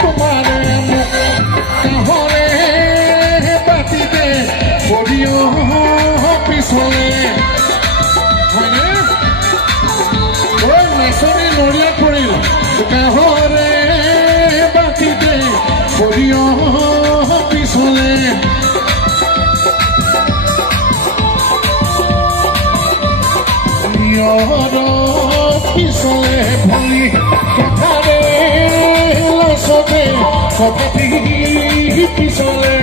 তোমাৰে কাহৰে বাতিতে পৰিও পিছলে হয়নে নাচনি নৰিয়া পৰিল কাহৰে বাতিতে পৰিও পিছলে পিছলে ভৰি কথাৰে লাচতে কথাটি পিছলে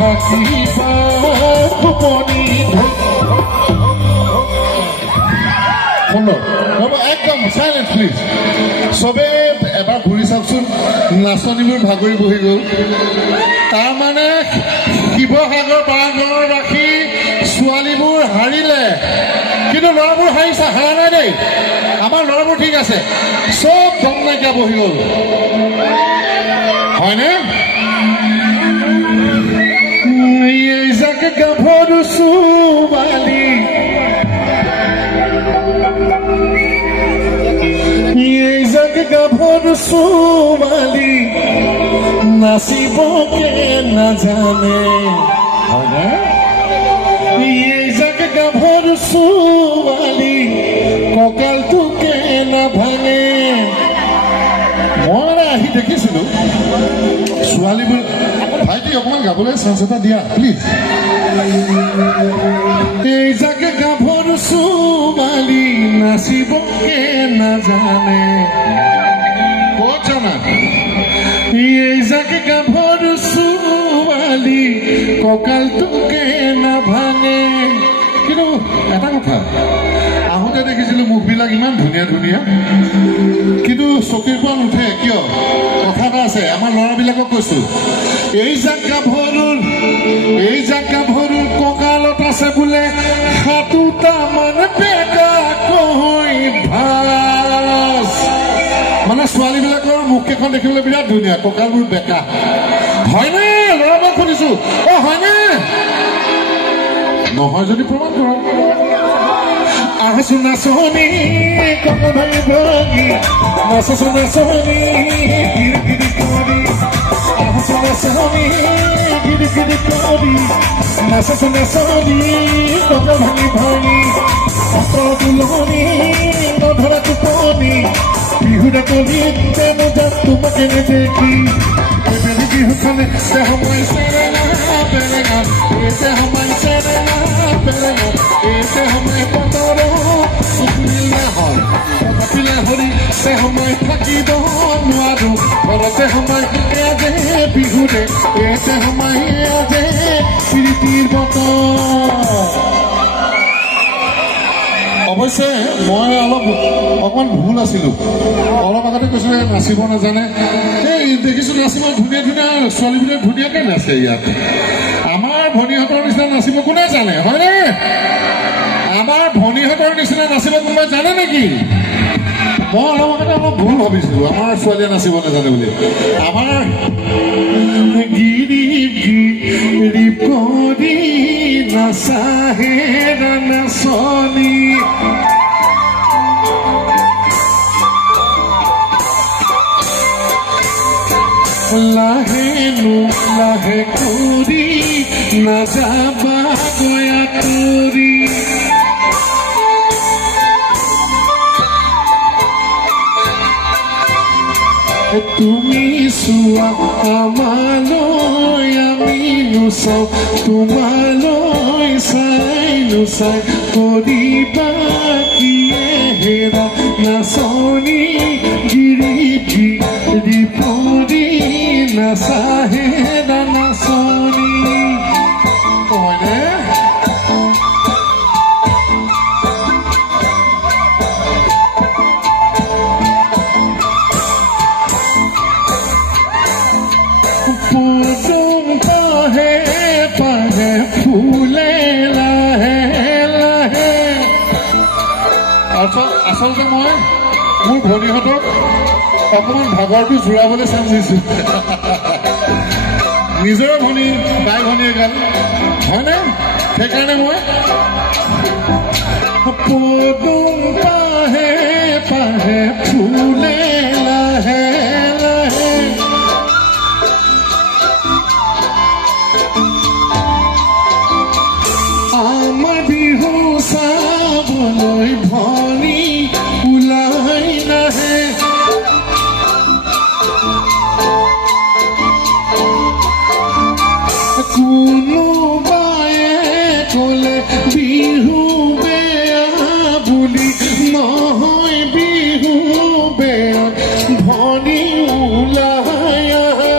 থাকিবা খুপনি একদম চাইলেন্ট প্লিজ চবে এবাৰ ঘূৰি চাওকচোন নাচনীবোৰ ভাগৰি বহি গ'ল তাৰমানে শিৱসাগৰ বাৰাংগণৰ বাসী ছোৱালীবোৰ হাৰিলে কিন্তু ল'ৰাবোৰ হাৰিছে হাৰা নাই দেই আমাৰ ল'ৰাবোৰ ঠিক আছে চব দম নাইকিয়া বহি গ'ল হয়নে এই জাকে গাভৰু ছোৱালী এই জাকে গাভৰু ছোৱালী নাচিবকে নাজানে হয়নে এই জাকে গাভৰু ছোৱালী কঁকালটোকে নাভাঙে মই আহি দেখিছিলো ছোৱালীবোৰ ভাইটি অকণমান গাবলৈ চান্স এটা দিয়া প্লিজ এই জাকে গাভৰু ছোৱালী নাচিবকে নাজানে ক'ত জানা এই জাকে গাভৰু ছোৱালী কঁকালটোকে নাভাঙে কিন্তু এটা কথা আহোঁতে দেখিছিলো মুখবিলাক ইমান ধুনীয়া ধুনীয়া কিন্তু চকীৰ পৰা নুঠে কিয় কথা এটা আছে আমাৰ ল'ৰাবিলাকক কৈছো এই জাক গাভৰুৰ কঁকালত আছে বোলে 7টামান বেকা কৈ ভাজ মানে ছোৱালীবিলাকৰ মুখকেইখন দেখিবলৈ বিৰাট ধুনীয়া কঁকালবোৰ বেকা হয়নে ল'ৰাবিলাক শুনিছো অ হয়নে নহয় যদি প্ৰমাণ কৰক আহছো নাচনি কঁকাল ভাঙি ভাঙি নাচছো নাচনি গিৰি কৰি আহছো নাচনি গিৰি কৰি নাচছো নাচনি কঁকাল ভাঙি ভাঙি অস্ত্ৰ তুলনি নধৰা টোপনি বিহুদা কলি মোজাত তোমাকে নেদেখি বিহুখনে সোমাইছে পেৰেঙা এতে সোমাইছে পেৰেঙা এতে সোমাই পতৰ চুকুৰিলে হয় তথাপিলে হৰি সে সময় থাকিব নোৱাৰো ঘৰতে সময় এজে বিহুৰে এতে সময় এজে প্ৰীতিৰ বতৰ অৱশ্যে মই অকণমান ভুল আছিলো অলপ আগতে কৈছো নাচিব নাজানে এই দেখিছো নাচিব ধুনীয়া ধুনীয়া ছোৱালীবিলাক ধুনীয়াকে নাচে ইয়াত আমাৰ ভনীহঁতৰ নিচিনা নাচিব কোনে জানে হয়নে আমাৰ ভনীহঁতৰ নিচিনা নাচিব কোনোবাই জানে নেকি মই অলপ আগতে অলপ ভুল ভাবিছিলো আমাৰ ছোৱালীয়ে নাচিব নাজানে বুলি আমাৰ গিৰি গিৰি কৰি নাচাহে নাচনি লাহে লাহে কৰি নাযাবা গয়া কৰি তুমি চোৱা আমালৈ আমি নোচাওঁ তোমালৈ চাই নোচাই কৰিবা কিয়ে হেৰা নাচনি গিৰি গিৰি পৰি নাচাহে নাচনি হয়নে আচলতে মই মোৰ ভনীহঁতক অকণমান ভাগৰটো জোৰাবলৈ চান্স দিছো নিজৰ ভনী তাই ভনীয়ে গান হয়নে সেইকাৰণে মই পদুম পাহে পাহে ফুলে লাহে লাহে আমাৰ বিহু চাবলৈ ভনী ওলাই নাহে কোনোবায়ে ক'লে বিহু বেয়া বুলি নহয় বিহু বেয়া ভনী ওলাই আহা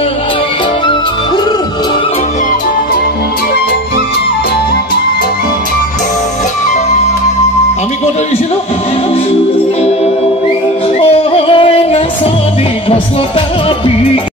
আমি ক'ত দিছিলো নাচনী গছলতা